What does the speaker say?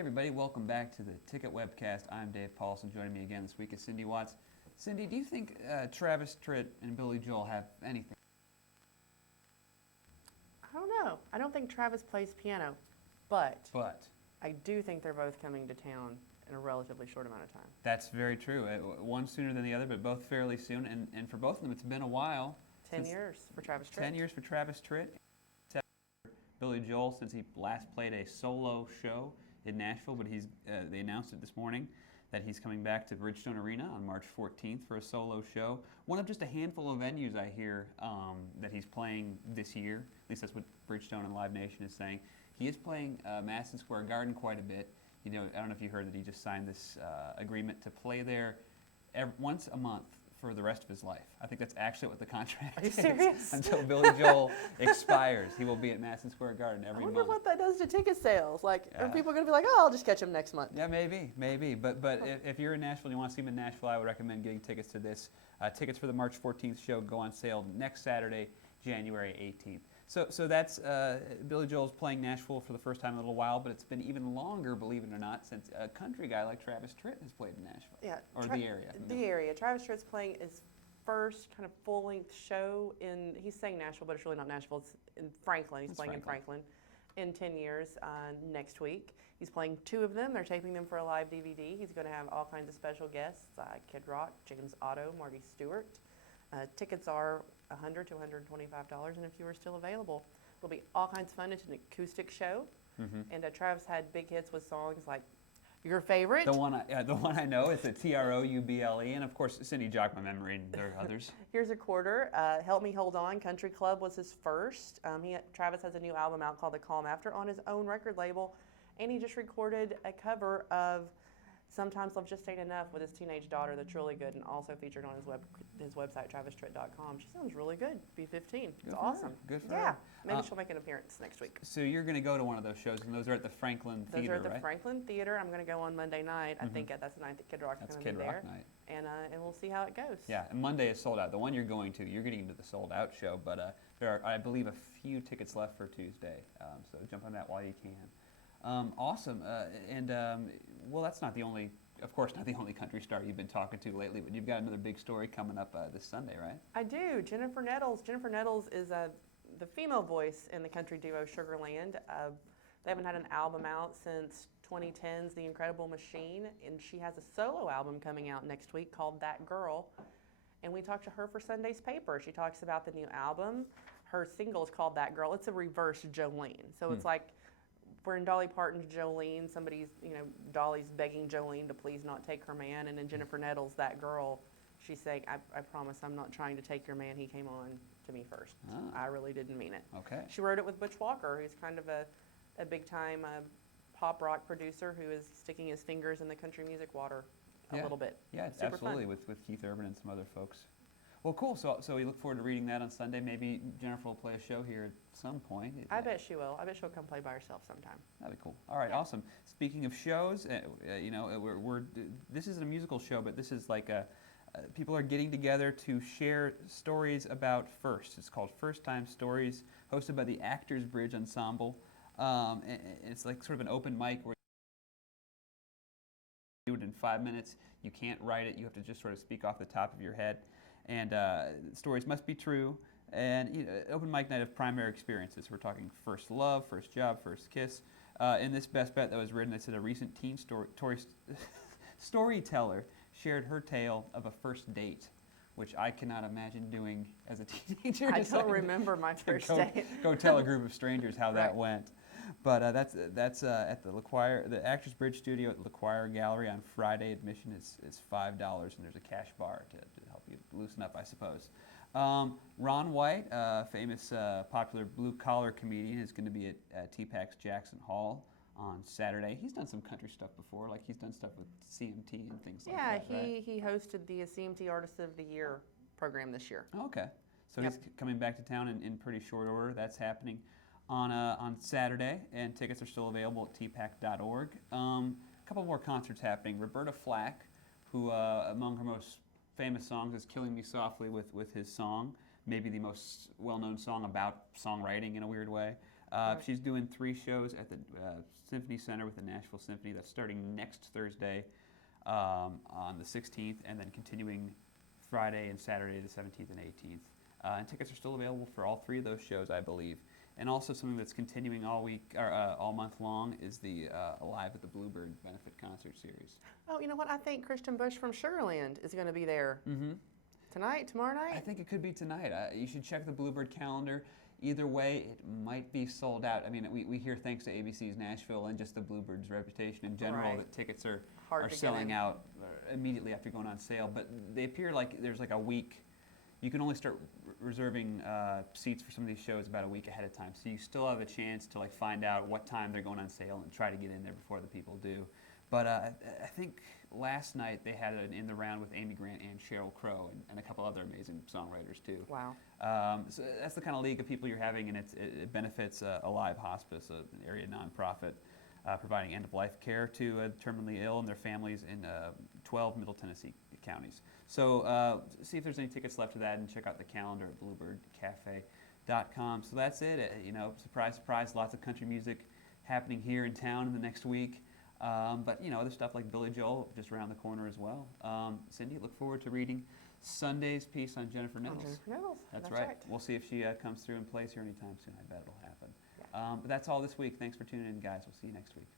everybody, welcome back to the Ticket Webcast. I'm Dave Paulson. Joining me again this week is Cindy Watts. Cindy, do you think Travis Tritt and Billy Joel have anything? I don't know. I don't think Travis plays piano, but But I do think they're both coming to town in a relatively short amount of time. that's very true. One sooner than the other, but both fairly soon. And for both of them, it's been a while. 10 years for Travis Tritt. 10 years for Travis Tritt. Billy Joel since he last played a solo show in Nashville, but they announced it this morning that he's coming back to Bridgestone Arena on March 14th for a solo show. One of just a handful of venues I hear that he's playing this year. At least that's what Bridgestone and Live Nation is saying. He is playing Madison Square Garden quite a bit. You know, I don't know if you heard that he just signed this agreement to play there once a month for the rest of his life. I think that's actually what the contract is. Are you serious? Until Billy Joel expires. He will be at Madison Square Garden every month. I wonder what that does to ticket sales. Like, Yeah. are people going to be like, oh, I'll just catch him next month? Yeah, maybe. But if you're in Nashville and you want to see him in Nashville, I would recommend getting tickets to this. Tickets for the March 14th show go on sale next Saturday, January 18th. So that's Billy Joel's playing Nashville for the first time in a little while, but it's been even longer, believe it or not, since a country guy like Travis Tritt has played in Nashville. Yeah. Or the area. The area. Travis Tritt's playing his first kind of full-length show he's saying Nashville, but it's really not Nashville. It's in Franklin. He's playing in Franklin in 10 years next week. He's playing 2 of them. They're taping them for a live DVD. He's going to have all kinds of special guests, Kid Rock, James Otto, Marty Stewart. Tickets are $100 to $125, and if you are still available, it'll be all kinds of fun. It's an acoustic show, and Travis had big hits with songs like your favorite. The one I know is the Trouble, and of course, Cindy jogged my memory, and there are others. Here's a quarter. Help Me Hold On. Country Club was his first. Travis has a new album out called The Calm After on his own record label, and he just recorded a cover of Sometimes Love Just Ain't Enough with his teenage daughter that's really good, and also featured on his website, travistritt.com. She sounds really good. Be 15. It's awesome. Good for her. her. Maybe she'll make an appearance next week. So you're going to go to one of those shows, and those are at the Franklin Theater, right? Those are at the Franklin Theater. I'm going to go on Monday night. I think that's the night that Kid Rock's going to be there. That's Kid Rock night. And we'll see how it goes. Yeah, and Monday is sold out. The one you're going to, you're getting into the sold out show, but there are, I believe, a few tickets left for Tuesday. So jump on that while you can. Awesome. Well, that's not the only. Of course, not the only country star you've been talking to lately, but you've got another big story coming up this Sunday, right? I do. Jennifer Nettles. Jennifer Nettles is the female voice in the country duo Sugarland. They haven't had an album out since 2010's The Incredible Machine, and she has a solo album coming out next week called That Girl. And we talked to her for Sunday's paper. She talks about the new album. Her single is called That Girl. It's a reverse Jolene. So it's like, we're in Dolly Parton's Jolene, Dolly's begging Jolene to please not take her man, and in Jennifer Nettles' That Girl, she's saying, I promise I'm not trying to take your man, he came on to me first. I really didn't mean it. Okay. She wrote it with Butch Walker, who's kind of a big-time pop rock producer who is sticking his fingers in the country music water a little bit. Yeah, Super absolutely, fun. with Keith Urban and some other folks. Well, cool. So we look forward to reading that on Sunday. Maybe Jennifer will play a show here at some point. I bet she will. I bet she'll come play by herself sometime. That'd be cool. All right, awesome. Speaking of shows, this isn't a musical show, but this is like people are getting together to share stories about first. It's called First Time Stories, hosted by the Actors Bridge Ensemble. And it's like sort of an open mic where you do it in 5 minutes. You can't write it. You have to just sort of speak off the top of your head. And stories must be true. And open mic night of primary experiences. We're talking first love, first job, first kiss. In this best bet that was written, it said a recent teen storyteller shared her tale of a first date, which I cannot imagine doing as a teenager. I don't remember my first date. Go tell a group of strangers how that went. But that's at the Actors Bridge Studio at the LaQuire Gallery on Friday. Admission is $5, and there's a cash bar to help you loosen up, I suppose. Ron White, famous popular blue-collar comedian, is going to be at TPAC's Jackson Hall on Saturday. He's done some country stuff before, like he's done stuff with CMT and things like that, right? He hosted the CMT Artist of the Year program this year. Oh, okay. So he's coming back to town in pretty short order. That's happening on Saturday, and tickets are still available at tpac.org. A couple more concerts happening. Roberta Flack, who among her most famous songs is Killing Me Softly with his song, maybe the most well-known song about songwriting in a weird way. Right. She's doing 3 shows at the Symphony Center with the Nashville Symphony. That's starting next Thursday on the 16th, and then continuing Friday and Saturday the 17th and 18th. And tickets are still available for all 3 of those shows, I believe. And also something that's continuing all week or all month long is the Alive at the Bluebird benefit concert series. Oh, you know what? I think Christian Bush from Sugarland is going to be there tonight, tomorrow night. I think it could be tonight. You should check the Bluebird calendar. Either way, it might be sold out. I mean, we hear thanks to ABC's Nashville and just the Bluebird's reputation in general Right. that tickets are Hard to selling get in. out immediately after going on sale. But they appear like there's like a week. You can only start reserving seats for some of these shows about a week ahead of time. So you still have a chance to like find out what time they're going on sale and try to get in there before the people do. But I think last night they had an in the round with Amy Grant and Sheryl Crow and a couple other amazing songwriters too. Wow. So that's the kind of league of people you're having, and it benefits Alive Hospice, an area nonprofit providing end-of-life care to terminally ill and their families in 12 Middle Tennessee counties. So see if there's any tickets left to that, and check out the calendar at bluebirdcafe.com. So that's it. You know, surprise, surprise, lots of country music happening here in town in the next week. But, you know, other stuff like Billy Joel just around the corner as well. Cindy, look forward to reading Sunday's piece on Jennifer Nettles. Jennifer Nettles. That's right. We'll see if she comes through and plays here anytime soon. I bet it'll happen. But that's all this week. Thanks for tuning in, guys. We'll see you next week.